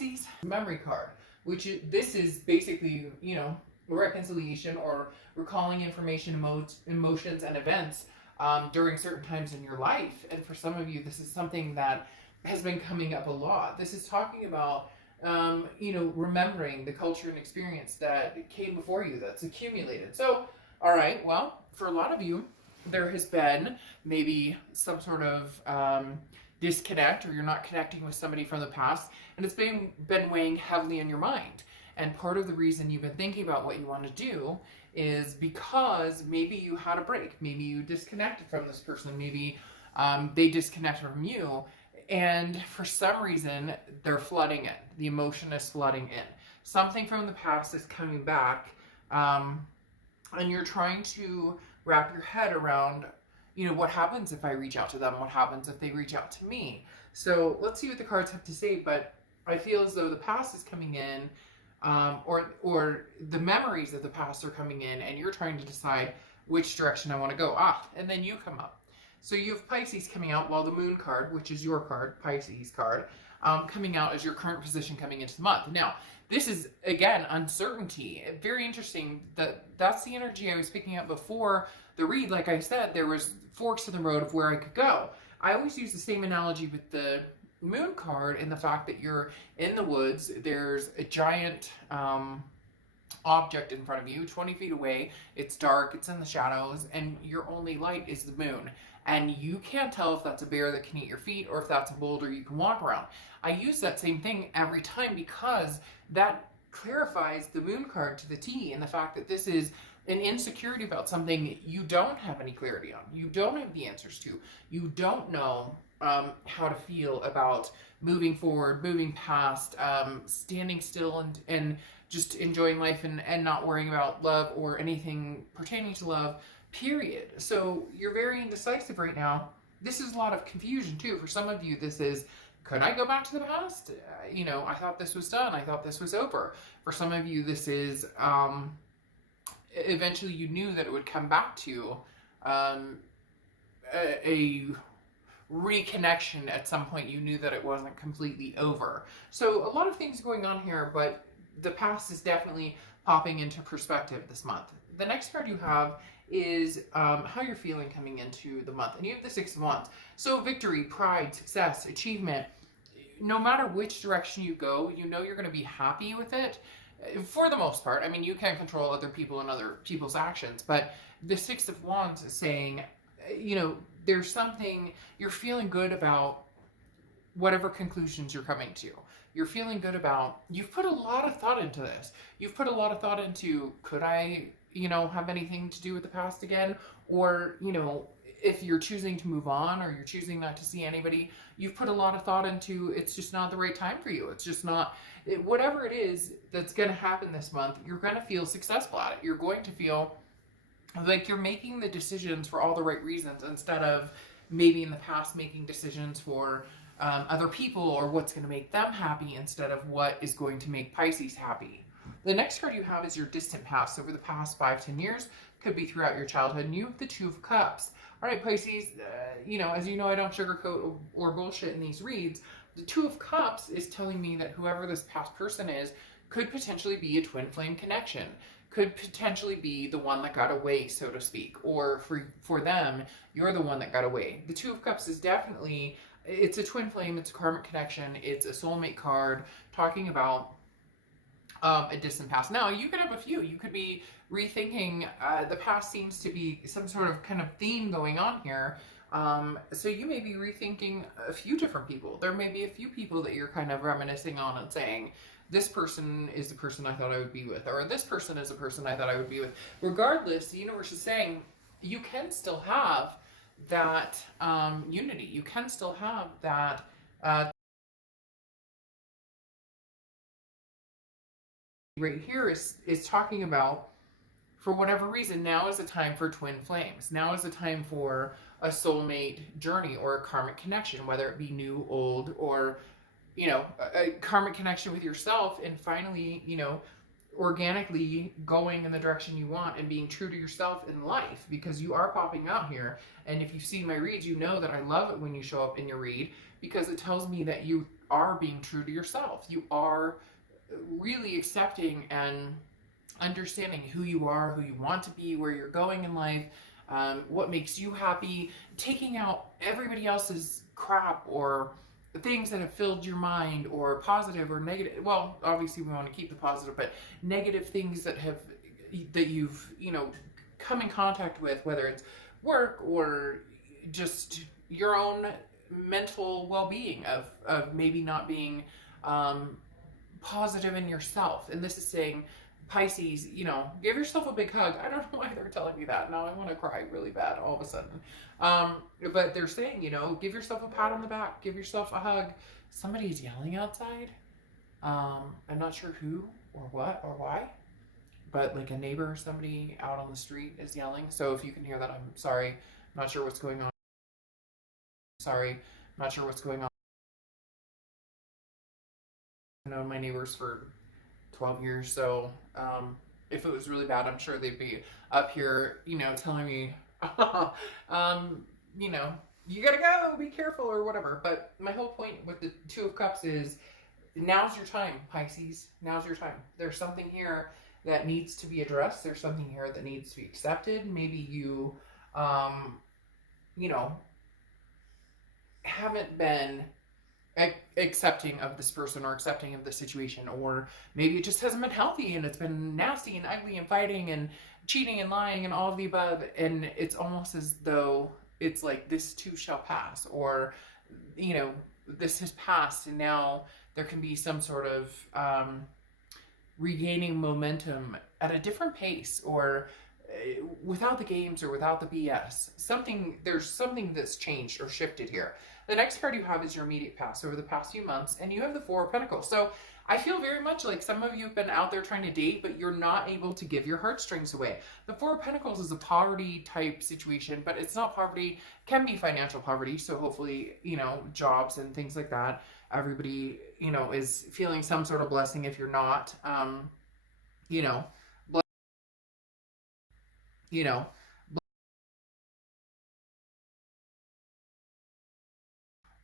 Pisces memory card, this is basically, you know, reconciliation or recalling information, emotions, and events during certain times in your life. And for some of you, this is something that has been coming up a lot. This is talking about, you know, remembering the culture and experience that came before you, that's accumulated. So, all right, well, for a lot of you, there has been maybe some sort of disconnect, or you're not connecting with somebody from the past, and it's been weighing heavily on your mind. And part of the reason you've been thinking about what you want to do is because maybe you had a break, maybe you disconnected from this person, maybe they disconnected from you, and for some reason they're flooding in. The emotion is flooding in. Something from the past is coming back, and you're trying to wrap your head around, you know, what happens if I reach out to them? What happens if they reach out to me? So let's see what the cards have to say. But I feel as though the past is coming in, or the memories of the past are coming in, and you're trying to decide which direction I want to go. And then you come up. So you have Pisces coming out, while the Moon card, which is your card, Pisces card, coming out as your current position coming into the month. Now, this is, again, uncertainty. Very interesting. That's the energy I was picking up before the read. Like I said, there was forks in the road of where I could go. I always use the same analogy with the Moon card and the fact that you're in the woods. There's a giant object in front of you, 20 feet away. It's dark, it's in the shadows, and your only light is the moon. And you can't tell if that's a bear that can eat your feet or if that's a boulder you can walk around. I use that same thing every time because that clarifies the Moon card to the T, and the fact that this is an insecurity about something you don't have any clarity on. You don't have the answers to. You don't know how to feel about moving forward, moving past, standing still and just enjoying life and not worrying about love or anything pertaining to love, period. So you're very indecisive right now. This is a lot of confusion too. For some of you, this is, could I go back to the past? You know, I thought this was done. I thought this was over. For some of you, this is, eventually you knew that it would come back to a reconnection at some point. You knew that it wasn't completely over. So a lot of things going on here, but the past is definitely popping into perspective this month. The next card you have is how you're feeling coming into the month. And you have the Six of Wands. So victory, pride, success, achievement. No matter which direction you go, you know you're going to be happy with it. For the most part. I mean, you can't control other people and other people's actions. But the Six of Wands is saying, you know, there's something, you're feeling good about whatever conclusions you're coming to. You're feeling good about, you've put a lot of thought into this. You've put a lot of thought into, could I, you know, have anything to do with the past again? Or, you know, if you're choosing to move on or you're choosing not to see anybody, you've put a lot of thought into, it's just not the right time for you. It's just not, whatever it is that's going to happen this month, you're going to feel successful at it. You're going to feel like you're making the decisions for all the right reasons, instead of maybe in the past making decisions for other people or what's going to make them happy instead of what is going to make Pisces happy. The next card you have is your distant past. Over the past 5-10 years, could be throughout your childhood, and you have the Two of Cups. All right, Pisces, you know, as you know, I don't sugarcoat or bullshit in these reads. The Two of Cups is telling me that whoever this past person is could potentially be a twin flame connection, could potentially be the one that got away, so to speak, or for them, you're the one that got away. The Two of Cups is definitely, it's a twin flame, it's a karmic connection, it's a soulmate card talking about a distant past. Now, you could have a few. You could be rethinking, the past seems to be some sort of kind of theme going on here. So you may be rethinking a few different people. There may be a few people that you're kind of reminiscing on and saying, this person is the person I thought I would be with, or this person is the person I thought I would be with. Regardless, the universe is saying you can still have that unity. You can still have that right here is talking about, for whatever reason, now is a time for twin flames. Now is a time for a soulmate journey or a karmic connection, whether it be new, old, or, you know, a karmic connection with yourself, and finally, you know, organically going in the direction you want and being true to yourself in life, because you are popping out here. And if you've seen my reads, you know that I love it when you show up in your read, because it tells me that you are being true to yourself. You are really accepting and understanding who you are, who you want to be, where you're going in life, what makes you happy, taking out everybody else's crap or things that have filled your mind, or positive or negative. Well, obviously we want to keep the positive, but negative things that you've, come in contact with, whether it's work or just your own mental well-being of maybe not being positive in yourself. And this is saying, Pisces, give yourself a big hug. I don't know why they're telling me that. Now I want to cry really bad all of a sudden. But they're saying, give yourself a pat on the back, give yourself a hug. Somebody's yelling outside. I'm not sure who or what or why, but like a neighbor or somebody out on the street is yelling. So if you can hear that, I'm sorry. I'm not sure what's going on. Sorry. I'm not sure what's going on. I've known my neighbors for 12 years, so if it was really bad, I'm sure they'd be up here, telling me, you gotta go, be careful, or whatever. But my whole point with the Two of Cups is, now's your time, Pisces. Now's your time. There's something here that needs to be addressed. There's something here that needs to be accepted. Maybe you, haven't been accepting of this person or accepting of the situation, or maybe it just hasn't been healthy and it's been nasty and ugly and fighting and cheating and lying and all of the above, and it's almost as though it's like, this too shall pass, or this has passed, and now there can be some sort of regaining momentum at a different pace, or without the games or without the BS. There's something that's changed or shifted here. The next card you have is your immediate past, over the past few months, and you have the Four of Pentacles. So I feel very much like some of you have been out there trying to date, but you're not able to give your heartstrings away. The Four of Pentacles is a poverty type situation, but it's not poverty. It can be financial poverty. So hopefully, jobs and things like that. Everybody, is feeling some sort of blessing. If you're not,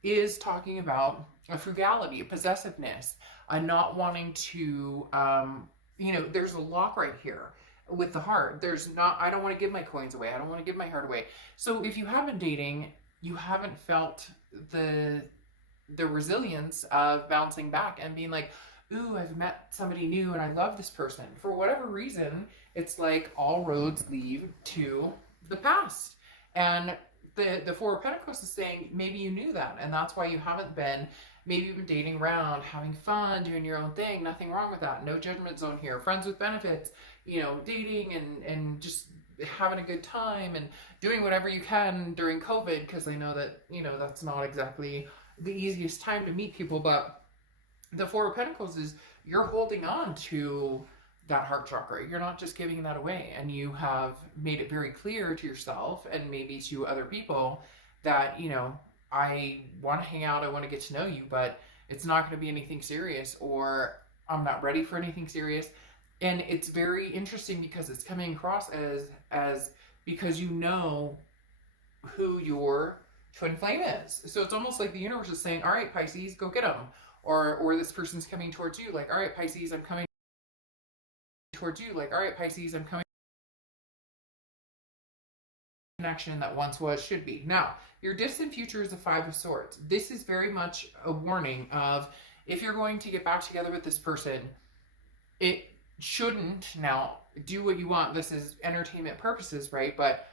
is talking about a frugality, a possessiveness, a not wanting to, there's a lock right here with the heart. I don't want to give my coins away. I don't want to give my heart away. So if you have been dating, you haven't felt the resilience of bouncing back and being like, ooh, I've met somebody new and I love this person. For whatever reason, it's like all roads lead to the past. And the Four of Pentacles is saying, maybe you knew that, and that's why you haven't been. Maybe you've been dating around, having fun, doing your own thing. Nothing wrong with that. No judgment zone here. Friends with benefits, dating and just having a good time and doing whatever you can during COVID, because I know that, that's not exactly the easiest time to meet people. But the Four of Pentacles is, you're holding on to that heart chakra. You're not just giving that away, and you have made it very clear to yourself and maybe to other people that, I want to hang out, I want to get to know you, but it's not going to be anything serious, or I'm not ready for anything serious. And it's very interesting because it's coming across as because you know who your twin flame is. So it's almost like the universe is saying, all right, Pisces, go get them. Or this person's coming towards you like, all right, Pisces, I'm coming towards you. Like, all right, Pisces, I'm coming. Connection that once was should be. Now, your distant future is the Five of Swords. This is very much a warning of, if you're going to get back together with this person, it shouldn't, now do what you want. This is entertainment purposes, right? But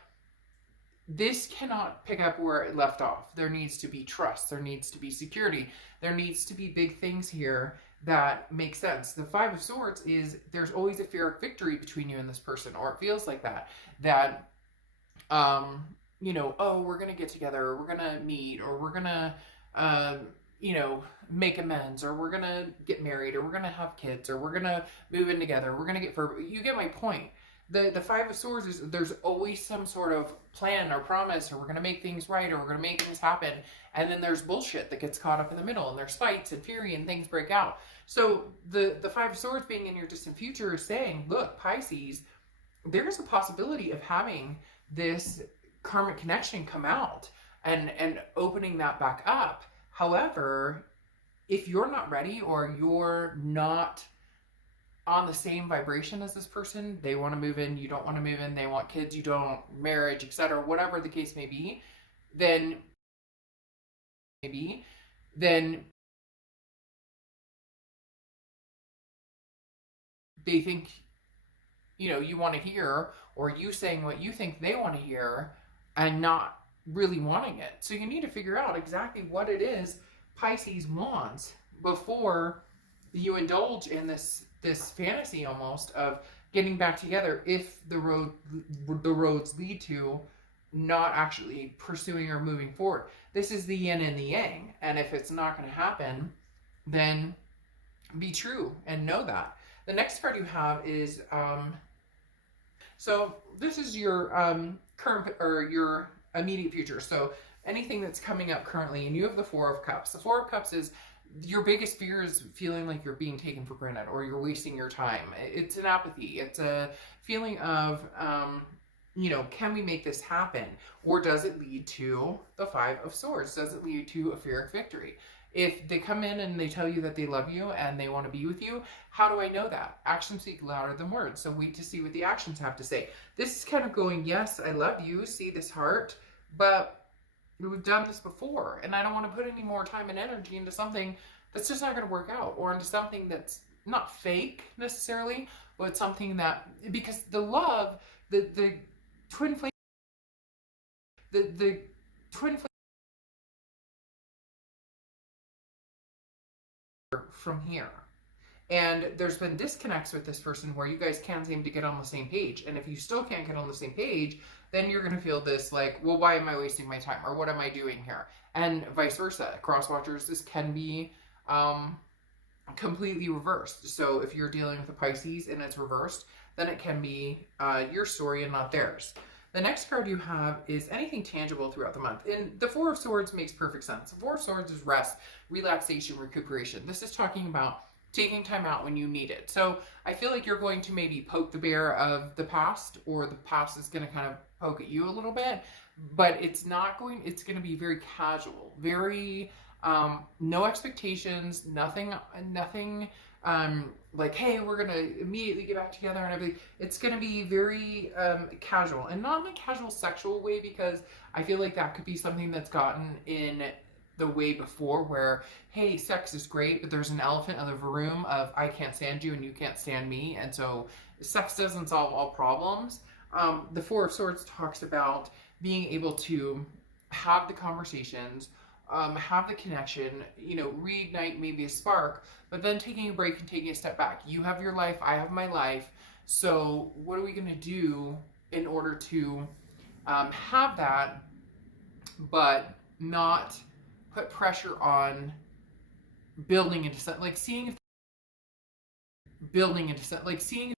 this cannot pick up where it left off. There needs to be trust. There needs to be security. There needs to be big things here that make sense. The Five of Swords is, there's always a fear of victory between you and this person, or it feels like that, oh, we're going to get together, or we're going to meet, or we're going to, make amends, or we're going to get married, or we're going to have kids, or we're going to move in together, we're going to get further. You get my point. The Five of Swords is, there's always some sort of plan or promise, or we're going to make things right, or we're going to make things happen. And then there's bullshit that gets caught up in the middle, and there's fights and fury and things break out. So the Five of Swords being in your distant future is saying, look, Pisces, there's a possibility of having this karmic connection come out and opening that back up. However, if you're not ready or you're not on the same vibration as this person, they want to move in, you don't want to move in, they want kids, you don't, marriage, etc., whatever the case may be, then maybe then they think, you know, you want to hear, or you saying what you think they want to hear and not really wanting it. So you need to figure out exactly what it is Pisces wants before you indulge in this fantasy almost of getting back together, if the roads lead to not actually pursuing or moving forward. This is the yin and the yang, and if it's not going to happen, then be true and know that. The next card you have is so this is your current or your immediate future. So anything that's coming up currently, and you have the Four of Cups. The Four of Cups is your biggest fear is feeling like you're being taken for granted or you're wasting your time. It's an apathy. It's a feeling of, you know, can we make this happen? Or does it lead to the Five of Swords? Does it lead to a Pyrrhic victory? If they come in and they tell you that they love you and they want to be with you, how do I know that? Actions speak louder than words. So wait to see what the actions have to say. This is kind of going, yes, I love you, see this heart, but we've done this before, and I don't want to put any more time and energy into something that's just not going to work out, or into something that's not fake necessarily, but something that, because the love, the twin flame, the twin flame from here. And there's been disconnects with this person where you guys can't seem to get on the same page. And if you still can't get on the same page, then you're going to feel this like, well, why am I wasting my time? Or what am I doing here? And vice versa. Cross watchers, this can be completely reversed. So if you're dealing with a Pisces and it's reversed, then it can be your story and not theirs. The next card you have is anything tangible throughout the month. And the Four of Swords makes perfect sense. The Four of Swords is rest, relaxation, recuperation. This is talking about taking time out when you need it. So I feel like you're going to maybe poke the bear of the past, or the past is going to kind of poke at you a little bit, but it's not going, it's going to be very casual, very, no expectations, nothing, like, hey, we're going to immediately get back together and everything. It's going to be very casual, and not in a casual sexual way, because I feel like that could be something that's gotten in the way before, where, hey, sex is great, but there's an elephant in the room of I can't stand you and you can't stand me, and so sex doesn't solve all problems. The Four of Swords talks about being able to have the conversations, have the connection, you know, reignite maybe a spark, but then taking a break and taking a step back. You have your life, I have my life, so what are we going to do in order to have that, but not put pressure on building into something, like seeing if building into something, like seeing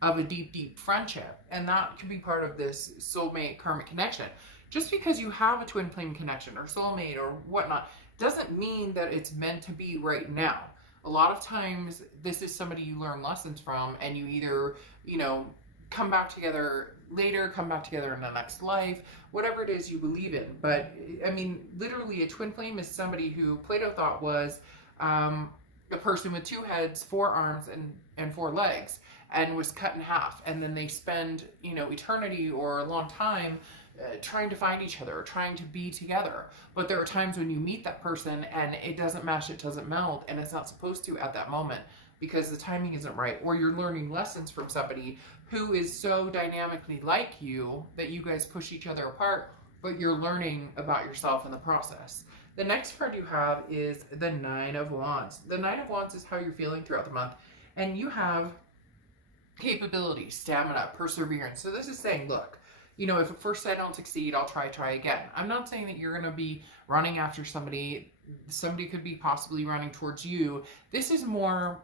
of a deep friendship, and that could be part of this soulmate karmic connection. Just because you have a twin flame connection or soulmate or whatnot doesn't mean that it's meant to be right now. A lot of times this is somebody you learn lessons from, and you either, you know, come back together later, come back together in the next life, whatever it is you believe in. But I mean, literally a twin flame is somebody who Plato thought was a person with two heads, four arms, and four legs, and was cut in half. And then they spend, you know, eternity or a long time trying to find each other, trying to be together. But there are times when you meet that person and it doesn't mesh, it doesn't meld, and it's not supposed to at that moment, because the timing isn't right, or you're learning lessons from somebody who is so dynamically like you that you guys push each other apart, but you're learning about yourself in the process. The next card you have is the Nine of Wands. The Nine of Wands is how you're feeling throughout the month, and you have capability, stamina, perseverance. So this is saying, look, you know, if at first I don't succeed, I'll try again. I'm not saying that you're going to be running after somebody. Somebody could be possibly running towards you. This is more,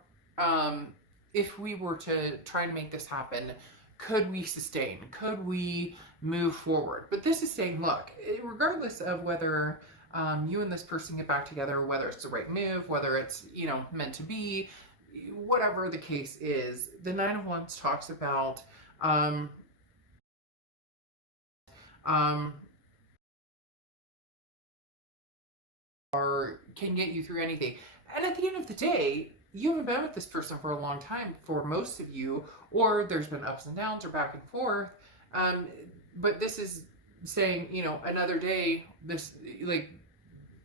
if we were to try to make this happen, could we sustain? Could we move forward? But this is saying, look, regardless of whether you and this person get back together, whether it's the right move, whether it's, you know, meant to be, whatever the case is, the Nine of Wands talks about or can get you through anything. And at the end of the day, you haven't been with this person for a long time for most of you, or there's been ups and downs or back and forth. Um, but this is saying, you know, another day, this, like,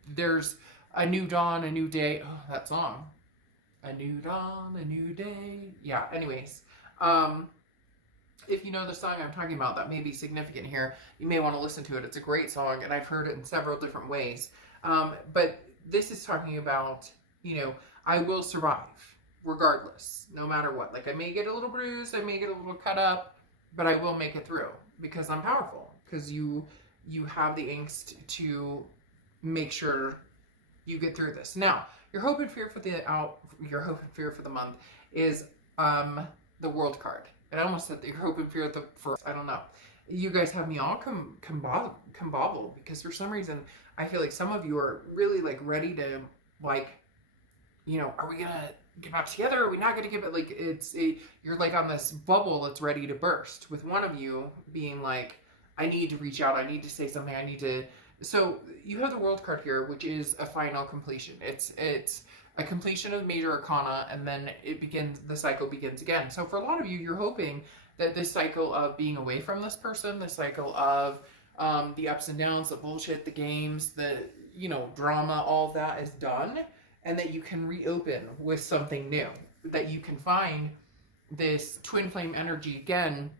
there's a new dawn, a new day. Oh, that song. A new dawn, a new day. Yeah, anyways. If you know the song I'm talking about, that may be significant here. You may want to listen to it. It's a great song, and I've heard it in several different ways. But this is talking about, you know, I will survive regardless, no matter what. Like, I may get a little bruised, I may get a little cut up, but I will make it through because I'm powerful. Because you have the angst to make sure you get through this. Now, your hope and fear for the month is the World card. And I almost said that your hope and fear for I don't know. You guys have me all combobbled because for some reason I feel like some of you are really like ready to, like, you know, are we gonna get back together? Are we not gonna get it? Like, you're like on this bubble that's ready to burst. With one of you being like, I need to reach out. I need to say something. I need to. So you have the World card here, which is a final completion. It's a completion of major arcana, and then the cycle begins again. So for a lot of you, you're hoping that this cycle of being away from this person, the cycle of the ups and downs, the bullshit, the games, the, you know, drama, all of that is done, and that you can reopen with something new, that you can find this twin flame energy again.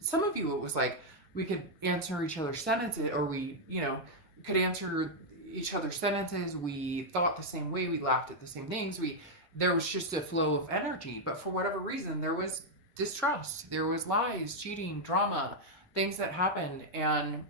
Some of you, it was like, we could answer each other's sentences, or we, you know, could answer each other's sentences. We thought the same way. We laughed at the same things. There was just a flow of energy. But for whatever reason, there was distrust. There was lies, cheating, drama, things that happened. And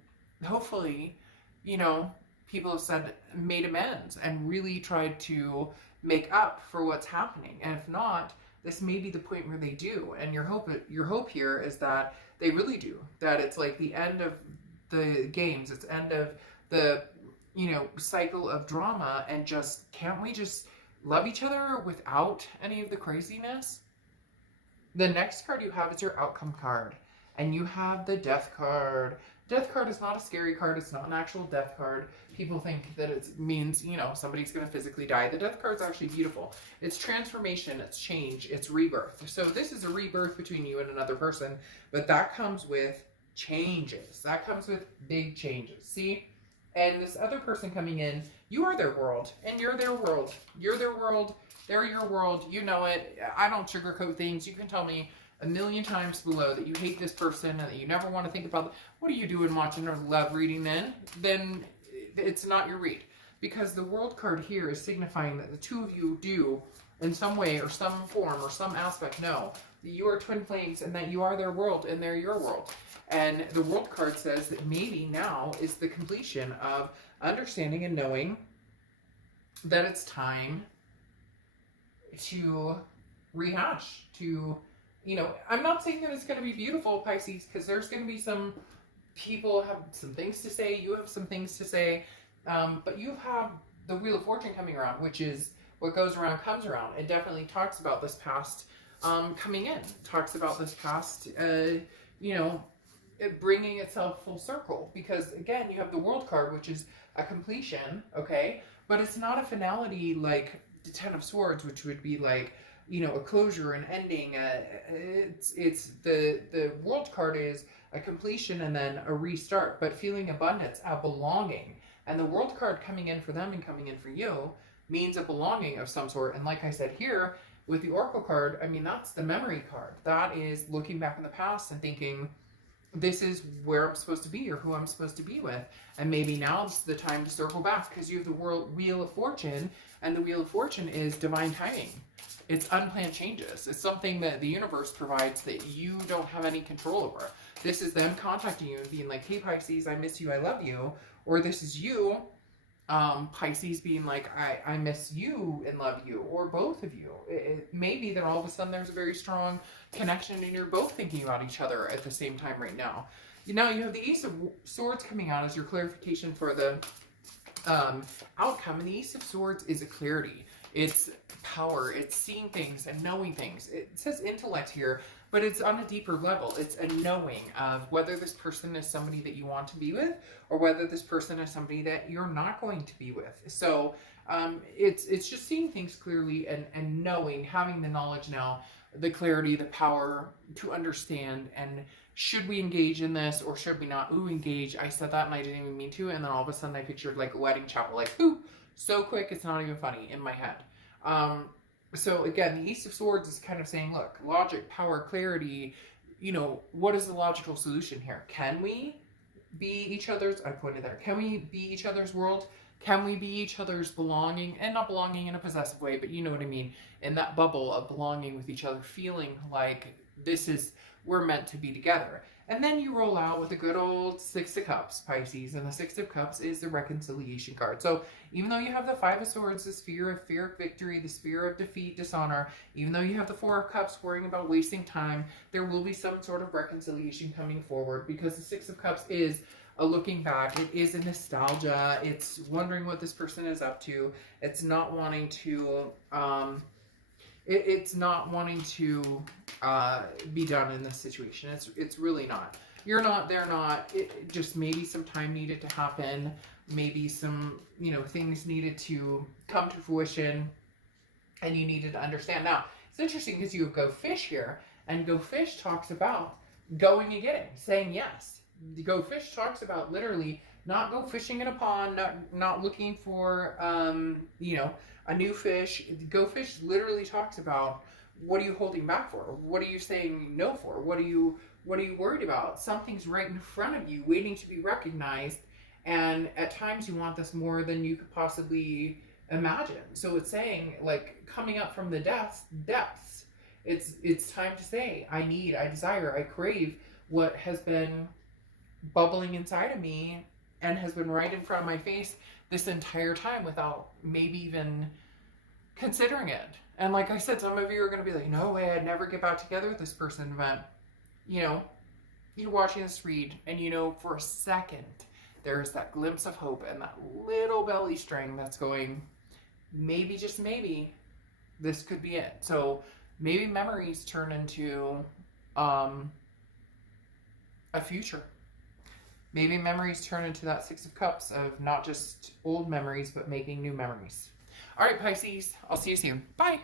hopefully, you know, people have made amends and really tried to make up for what's happening. And if not, this may be the point where they do. And your hope here is that they really do. That it's like the end of the games. It's the end of the, you know, cycle of drama, and just, can't we just love each other without any of the craziness? The next card you have is your outcome card, and you have the death card. Death card is not a scary card. It's not an actual death card. People think that it means, you know, somebody's going to physically die. The death card is actually beautiful. It's transformation, it's change, it's rebirth. So this is a rebirth between you and another person, but that comes with changes. That comes with big changes. See? And this other person coming in, you are their world, and you're their world. You're their world, they're your world, you know it. I don't sugarcoat things. You can tell me a million times below that you hate this person and that you never want to think about it. What are you doing watching a love reading then? Then it's not your read. Because the World card here is signifying that the two of you do, in some way or some form or some aspect, know that you are twin flames and that you are their world and they're your world. And the World card says that maybe now is the completion of understanding and knowing that it's time to rehash, to, you know, I'm not saying that it's going to be beautiful, Pisces, because there's going to be some people have some things to say, you have some things to say, but you have the Wheel of Fortune coming around, which is what goes around comes around. It definitely talks about this past coming in, talks about this past, you know, it bringing itself full circle, because again, you have the World card, which is a completion, okay, but it's not a finality like the Ten of Swords, which would be like, you know, a closure, an ending. It's the World card is a completion and then a restart, but feeling abundance, a belonging. And the World card coming in for them and coming in for you means a belonging of some sort. And like I said here with the Oracle card, I mean, that's the memory card. That is looking back in the past and thinking, this is where I'm supposed to be or who I'm supposed to be with. And maybe now's the time to circle back, because you have the Wheel of Fortune, and the Wheel of Fortune is divine timing. It's unplanned changes. It's something that the universe provides that you don't have any control over. This is them contacting you and being like, hey, Pisces, I miss you, I love you. Or this is you, Pisces, being like, I miss you and love you. Or both of you. It may be that all of a sudden there's a very strong connection and you're both thinking about each other at the same time right now. You know, you have the Ace of Swords coming out as your clarification for the outcome. And the Ace of Swords is a clarity. It's power. It's seeing things and knowing things. It says intellect here, but it's on a deeper level. It's a knowing of whether this person is somebody that you want to be with, or whether this person is somebody that you're not going to be with. So it's just seeing things clearly and knowing, having the knowledge now, the clarity, the power to understand. And should we engage in this or should we not? Ooh, engage. I said that and I didn't even mean to. And then all of a sudden I pictured like a wedding chapel, like, ooh, so quick, it's not even funny in my head. So again, the Ace of Swords is kind of saying, look, logic, power, clarity, you know, what is the logical solution here? Can we be each other's, I pointed there, can we be each other's world? Can we be each other's belonging? And not belonging in a possessive way, but you know what I mean, in that bubble of belonging with each other, feeling like this is, we're meant to be together. And then you roll out with a good old Six of Cups, Pisces, and the Six of Cups is the reconciliation card. So even though you have the Five of Swords, this fear of victory, the fear of defeat, dishonor, even though you have the Four of Cups worrying about wasting time, there will be some sort of reconciliation coming forward, because the Six of Cups is a looking back. It is a nostalgia. It's wondering what this person is up to. It's not wanting to it's not wanting to be done in this situation. It's really not. You're not, they're not. It just maybe some time needed to happen. Maybe some, you know, things needed to come to fruition and you needed to understand. Now, it's interesting because you have Go Fish here, and Go Fish talks about going and getting, saying yes. The Go Fish talks about literally not go fishing in a pond, not looking for, you know, a new fish. Go Fish literally talks about, what are you holding back for? What are you saying no for? What are you worried about? Something's right in front of you waiting to be recognized. And at times you want this more than you could possibly imagine. So it's saying, like, coming up from the depths, it's time to say, I need, I desire, I crave what has been bubbling inside of me and has been right in front of my face this entire time without maybe even considering it. And like I said, some of you are going to be like, no way, I'd never get back together with this person. But, you know, you're watching this read and you know for a second there's that glimpse of hope and that little belly string that's going, maybe, just maybe, this could be it. So maybe memories turn into a future. Maybe memories turn into that Six of Cups of not just old memories, but making new memories. All right, Pisces, I'll see you soon. Bye.